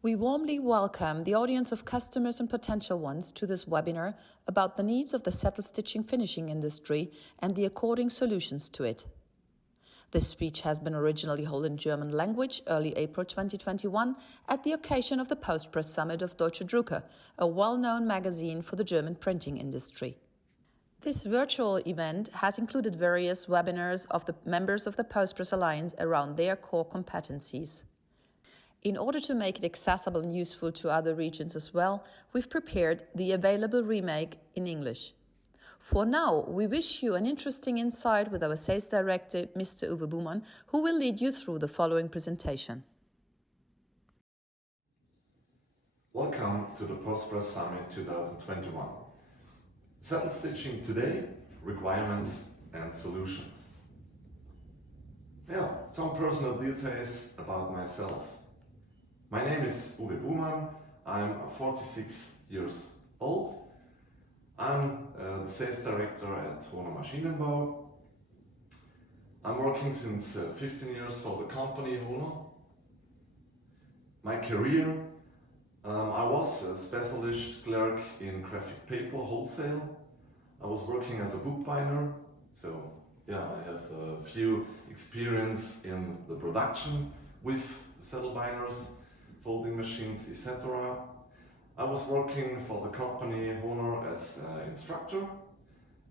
We warmly welcome the audience of customers and potential ones to this webinar about the needs of the saddle-stitching finishing industry and the according solutions to it. This speech has been originally held in German language early April 2021 at the occasion of the PostPress Summit of DEUTSCHER DRUCKER, a well-known magazine for the German printing industry. This virtual event has included various webinars of the members of the PostPress Alliance around their core competencies. In order to make it accessible and useful to other regions as well, we've prepared the available remake in English. For now, we wish you an interesting insight with our sales director, Mr. Uwe Buhmann, who will lead you through the following presentation. Welcome to the PostPress Summit 2021. Saddle stitching today, requirements and solutions. Some personal details about myself. My name is Uwe Buhmann, I'm 46 years old. I'm the sales director at Hohner Maschinenbau. I'm working since 15 years for the company Hohner. My career, I was a specialist clerk in graphic paper wholesale. I was working as a bookbinder, so I have a few experience in the production with saddle binders, folding machines, etc. I was working for the company Hohner as an instructor,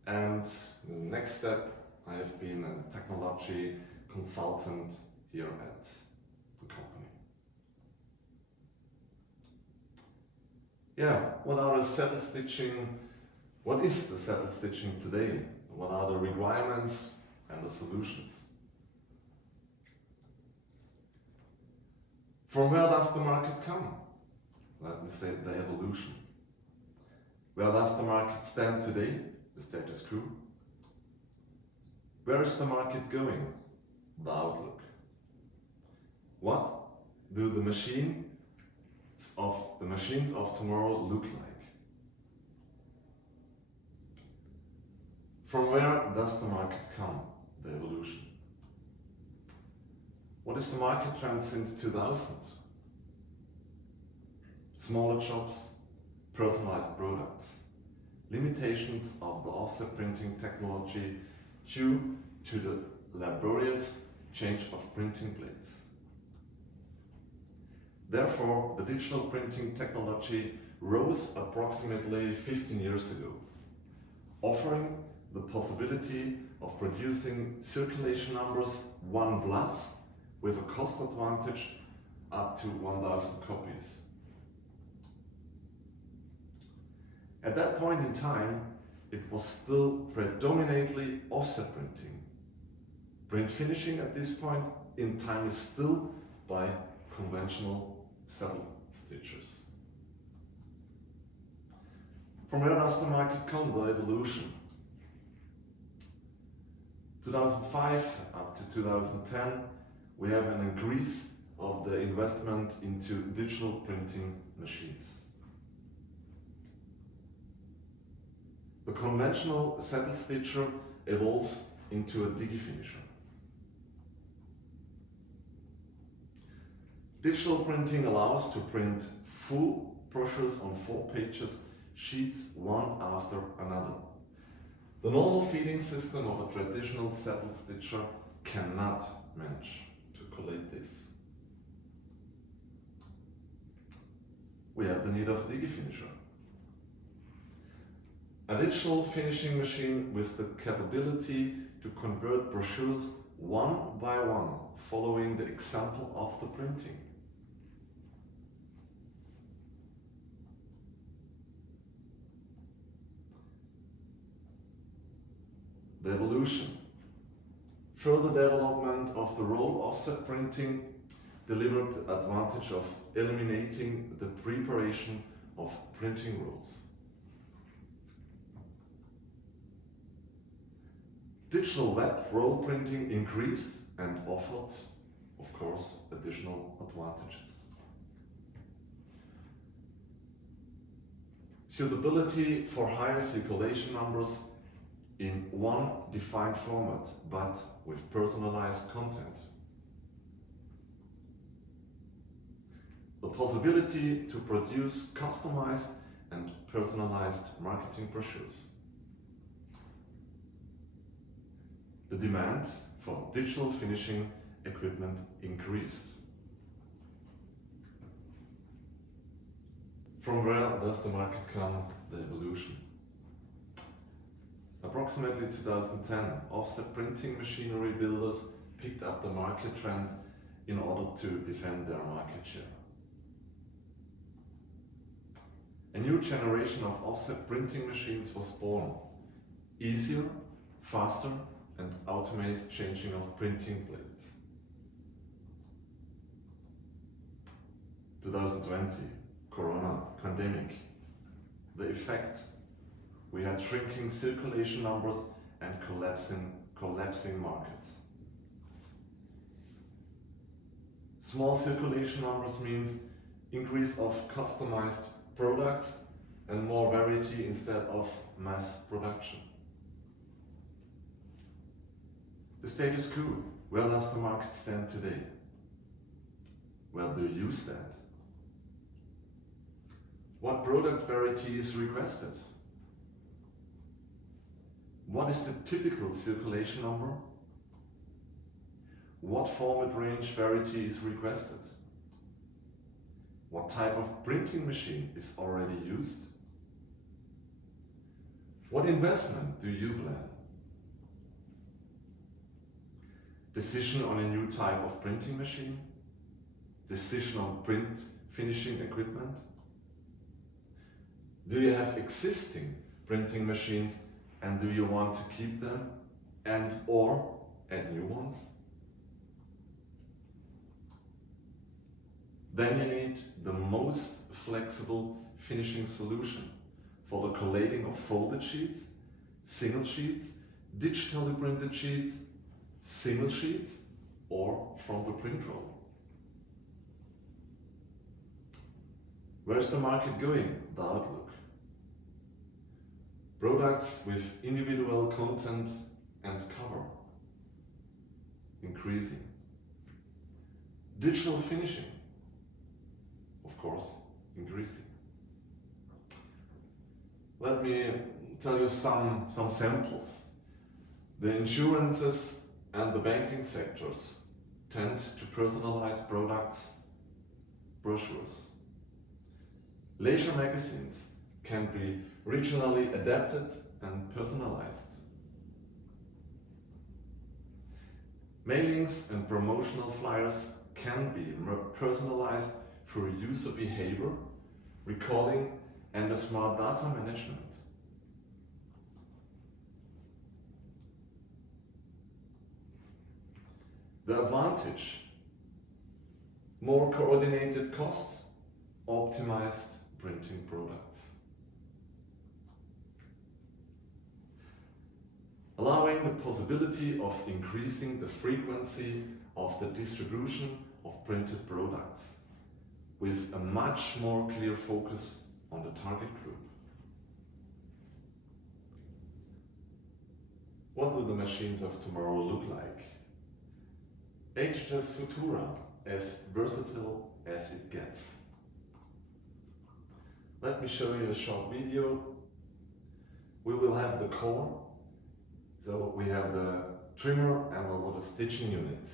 and the next step I have been a technology consultant here at the company. What is the saddle stitching today? What are the requirements and the solutions? From where does the market come? Let me say the evolution. Where does the market stand today? The status quo. Where is the market going? The outlook. What do the machines of tomorrow look like? From where does the market come? The evolution. What is the market trend since 2000? Smaller jobs, personalized products, limitations of the offset printing technology due to the laborious change of printing blades. Therefore, the digital printing technology rose approximately 15 years ago, offering the possibility of producing circulation numbers 1+ with a cost advantage up to 1,000 copies. At that point in time, it was still predominantly offset printing. Print finishing at this point in time is still by conventional saddle stitchers. From where does the market come? The evolution. 2005 up to 2010, we have an increase of the investment into digital printing machines. The conventional saddle stitcher evolves into a digi-finisher. Digital printing allows to print full brochures on 4 pages, sheets one after another. The normal feeding system of a traditional saddle stitcher cannot manage to collate this. We have the need of a digi-finisher. A digital finishing machine with the capability to convert brochures one by one, following the example of the printing. The evolution. Further development of the roll offset printing delivered the advantage of eliminating the preparation of printing rolls. Digital web roll printing increased and offered, of course, additional advantages. Suitability for higher circulation numbers in one defined format, but with personalized content. the possibility to produce customized and personalized marketing brochures. The demand for digital finishing equipment increased. From where does the market come, the evolution? Approximately 2010, offset printing machinery builders picked up the market trend in order to defend their market share. A new generation of offset printing machines was born. Easier, faster, and automated changing of printing plates. 2020, Corona pandemic. The effect: we had shrinking circulation numbers and collapsing markets. Small circulation numbers means increase of customized products and more variety instead of mass production. The status quo. Where does the market stand today? Where do you stand? What product variety is requested? What is the typical circulation number? What format range variety is requested? What type of printing machine is already used? What investment do you plan? Decision on a new type of printing machine? Decision on print finishing equipment? Do you have existing printing machines and do you want to keep them and or add new ones? Then you need the most flexible finishing solution for the collating of folded sheets, single sheets, digitally printed sheets, single sheets, or from the print roll. Where's the market going? The outlook. Products with individual content and cover increasing. Digital finishing, of course, increasing. Let me tell you some samples. The insurances and the banking sectors tend to personalize products, brochures. Leisure magazines can be regionally adapted and personalized. Mailings and promotional flyers can be personalized through user behavior, recording, and a smart data management. The advantage: more coordinated costs, optimized printing products. Allowing the possibility of increasing the frequency of the distribution of printed products with a much more clear focus on the target group. What do the machines of tomorrow look like? HHS-FUTURA, as versatile as it gets. Let me show you a short video. We will have the core. So we have the trimmer and also the stitching unit.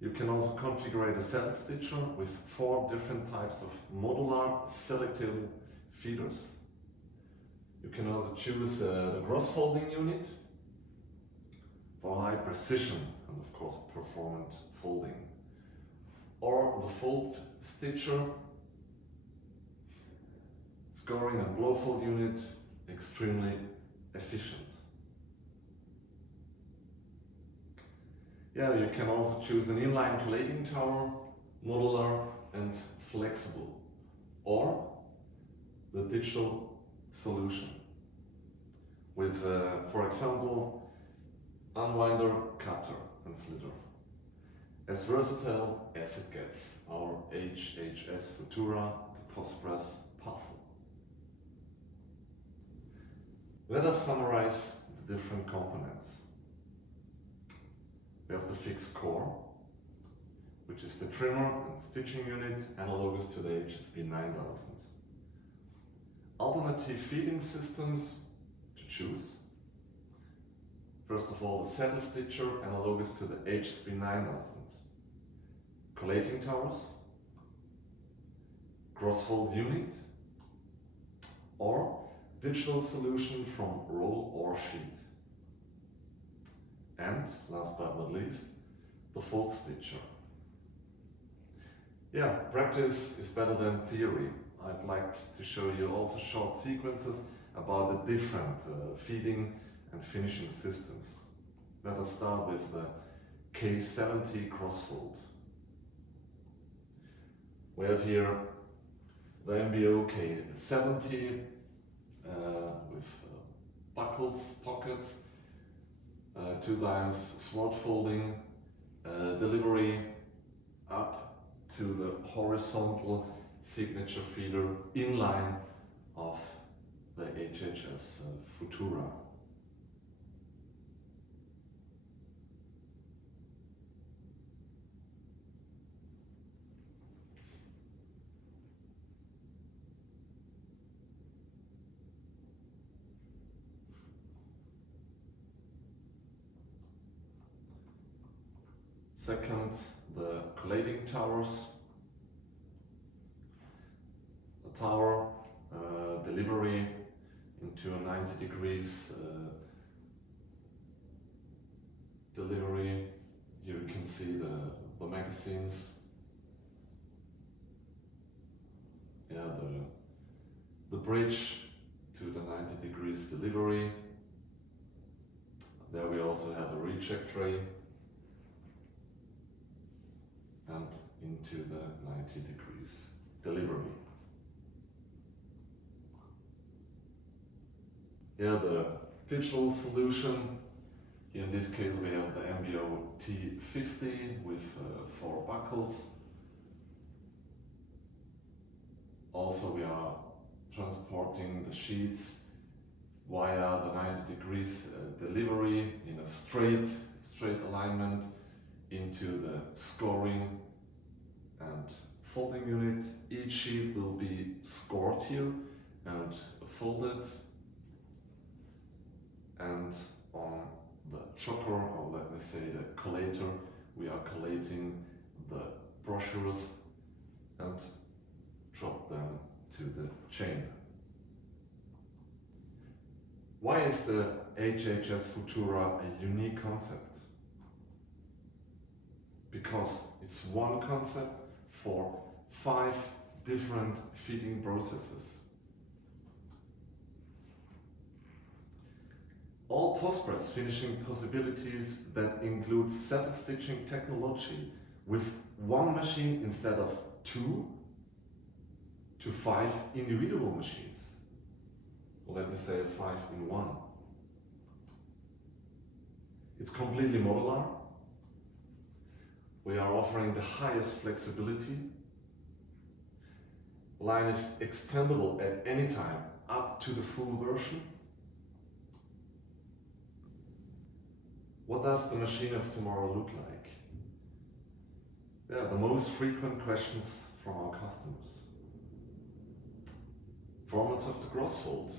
You can also configure a Saddlestitcher with 4 different types of modular selective feeders. You can also choose the cross-folding unit for high precision and of course performant folding, or the fold stitcher, scoring and blow fold unit, extremely efficient. Yeah, you can also choose an inline collating tower, modular and flexible, or the digital solution with, for example, unwinder, cutter and slitter. As versatile as it gets, our HHS-FUTURA, the PostPress puzzle. Let us summarize the different components. We have the fixed core, which is the trimmer and stitching unit analogous to the HSP9000. Alternative feeding systems to choose. First of all, the Saddlestitcher analogous to the HSP9000. Collating towers, crossfold unit, or digital solution from roll or sheet. And, last but not least, the fold stitcher. Yeah, practice is better than theory. I'd like to show you also short sequences about the different feeding and finishing systems. Let us start with the K70 crossfold. We have here the MBO K70 with buckles, pockets, 2 times sword folding, delivery up to the horizontal signature feeder in line of the HHS-FUTURA. Second, the collating towers. The tower delivery into a 90 degrees delivery. Here you can see the magazines. Yeah, the bridge to the 90 degrees delivery. There we also have a recheck tray. And into the 90 degrees delivery. Yeah, the digital solution. In this case we have the MBO T50 with 4 buckles. Also we are transporting the sheets via the 90 degrees delivery in a straight alignment into the scoring and folding unit. Each sheet will be scored here and folded, and on the choker, or let me say the collator, we are collating the brochures and drop them to the chain. Why is the HHS-FUTURA a unique concept? Because it's one concept for 5 different feeding processes. All PostPress finishing possibilities that include saddle-stitching technology with 1 machine instead of 2 to 5 individual machines. Or let me say 5 in 1. It's completely modular. We are offering the highest flexibility. Line is extendable at any time, up to the full version. What does the machine of tomorrow look like? They are the most frequent questions from our customers. Formats of the crossfold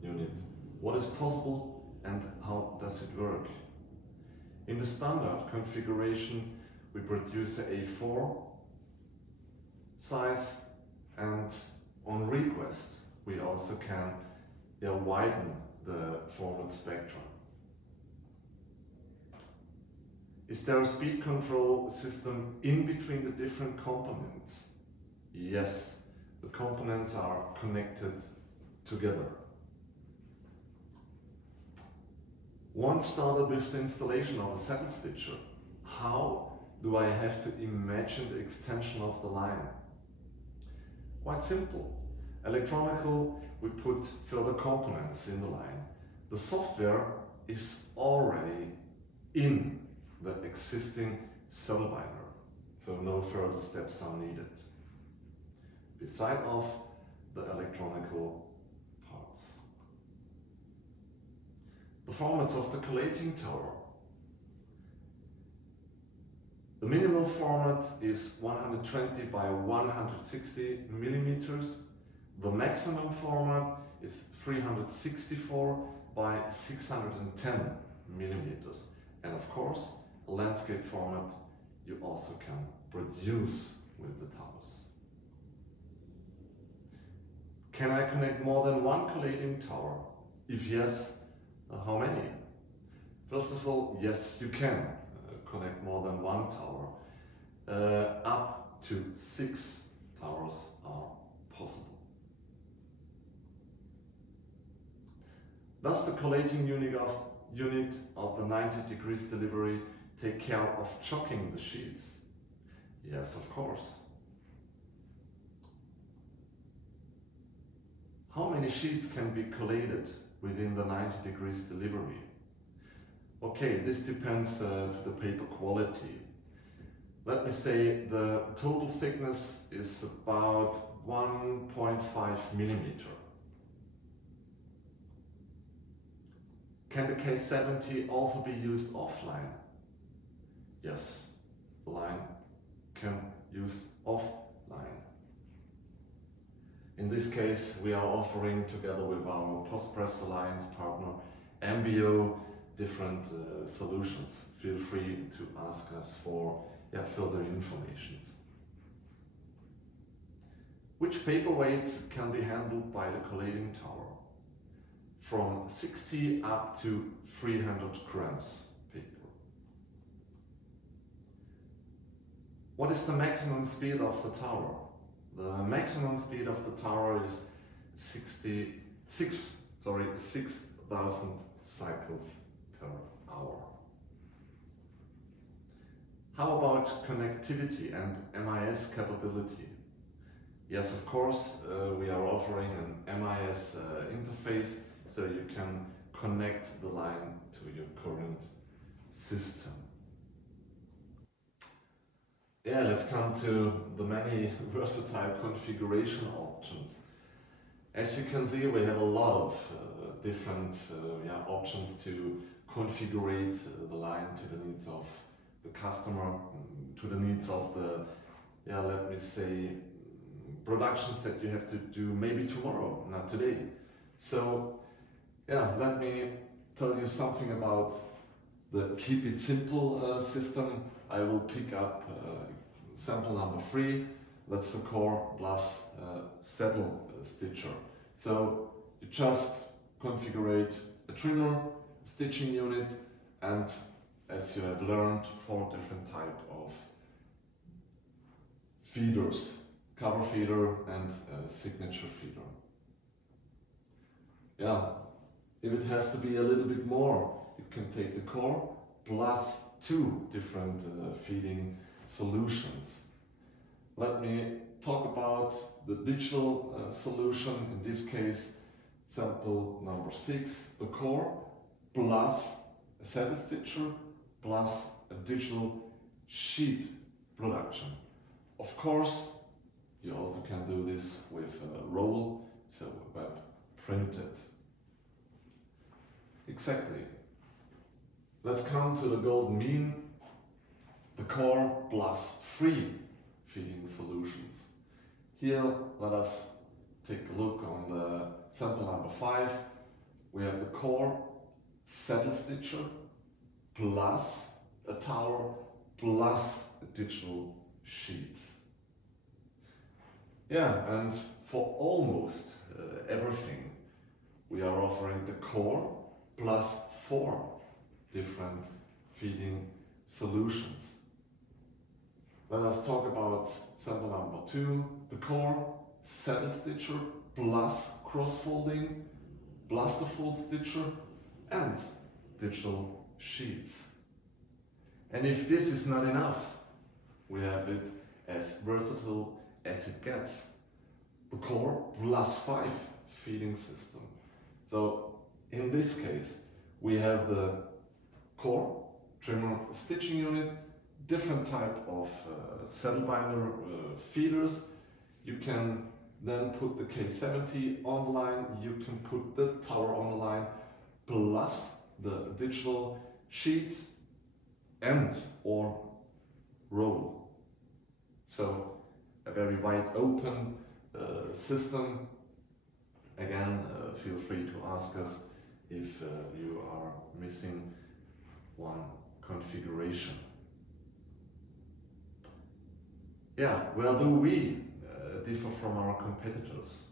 unit. What is possible and how does it work? In the standard configuration, we produce a A4 size, and on request we also can widen the format spectrum. Is there a speed control system in between the different components? Yes, the components are connected together. Once started with the installation of a saddle stitcher, how do I have to imagine the extension of the line? Quite simple. Electronical, we put further components in the line. The software is already in the existing saddle binder, so no further steps are needed. Beside of the electronical parts. The formats of the collating tower. minimal format is 120 by 160 millimeters. The maximum format is 364 by 610 millimeters. And of course, a landscape format you also can produce with the towers. Can I connect more than one collating tower? If yes, how many? First of all, yes, you can connect more than one tower. Up to 6 towers are possible. Does the collating unit of the 90 degrees delivery take care of chocking the sheets? Yes, of course. How many sheets can be collated within the 90 degrees delivery? Okay, this depends to the paper quality. Let me say the total thickness is about 1.5 millimeter. Can the K70 also be used offline? Yes, the line can be used offline. In this case, we are offering, together with our PostPress Alliance partner MBO, different solutions. Feel free to ask us for further informations. Which paper weights can be handled by the collating tower? From 60 up to 300 grams paper. What is the maximum speed of the tower? The maximum speed of the tower is 6,000 cycles per hour. How about connectivity and MIS capability? Yes, of course, we are offering an MIS interface, so you can connect the line to your current system. Yeah, let's come to the many versatile configuration options. As you can see, we have a lot of different options to configure the line to the needs of the customer, to the needs of the, let me say, productions that you have to do maybe tomorrow, not today. So, let me tell you something about the Keep It Simple system. I will pick up sample number 3. That's the core plus Saddlestitcher. So you just configure a trimmer, stitching unit, and as you have learned, 4 different types of feeders: cover feeder and signature feeder. If it has to be a little bit more, you can take the core plus 2 different feeding solutions. Let me talk about the digital solution. In this case, sample number 6, the core plus a Saddlestitcher plus a digital sheet production. Of course, you also can do this with a roll, so web printed. Exactly. Let's come to the golden mean, the core plus 3 feeding solutions. Here, let us take a look on the sample number 5. We have the core Saddlestitcher plus a tower plus digital sheets. And for almost everything, we are offering the core plus 4 different feeding solutions. Let us talk about sample number 2, the core Saddlestitcher plus cross-folding, blaster fold stitcher and digital sheets. And if this is not enough, we have it as versatile as it gets. The core plus 5 feeding system. So in this case, we have the core, trimmer, stitching unit, different type of saddle binder feeders. You can then put the K70 on the line, you can put the tower on the line, plus the digital sheets and or role. So a very wide open system. Again, feel free to ask us if you are missing one configuration. Yeah, where do we differ from our competitors?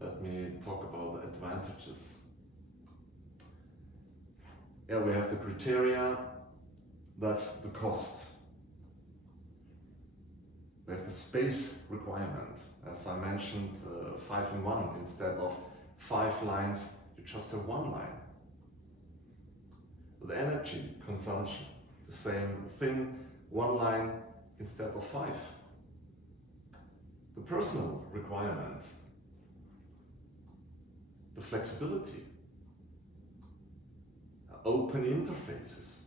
Let me talk about the advantages. Yeah, we have the criteria, that's the cost. We have the space requirement. As I mentioned, 5 in 1. Instead of 5 lines, you just have 1 line. The energy consumption, the same thing, 1 line instead of 5. The personal requirement, the flexibility, open interfaces,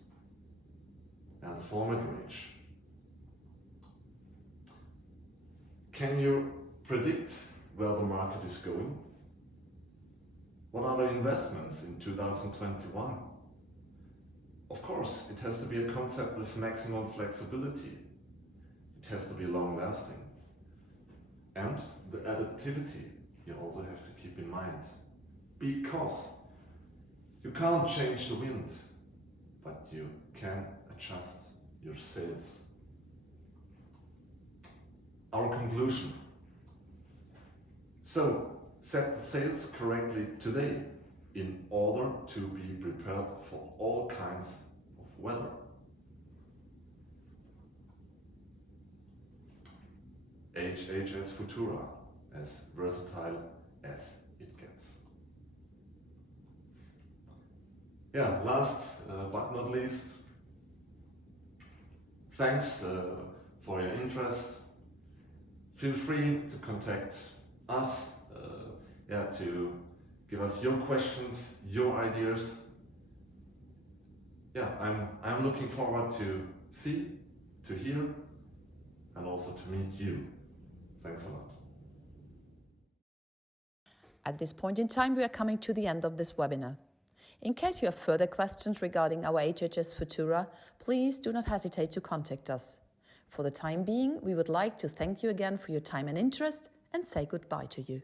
and the format range. Can you predict where the market is going? What are the investments in 2021? Of course, it has to be a concept with maximum flexibility. It has to be long-lasting. And the adaptivity you also have to keep in mind. Because you can't change the wind, but you can adjust your sails. Our conclusion. So, set the sails correctly today in order to be prepared for all kinds of weather. HHS-FUTURA, as versatile as it gets. Yeah, last but not least, thanks for your interest. Feel free to contact us, to give us your questions, your ideas. Yeah, I'm looking forward to see, to hear, and also to meet you. Thanks a lot. At this point in time, we are coming to the end of this webinar. In case you have further questions regarding our HHS-FUTURA, please do not hesitate to contact us. For the time being, we would like to thank you again for your time and interest and say goodbye to you.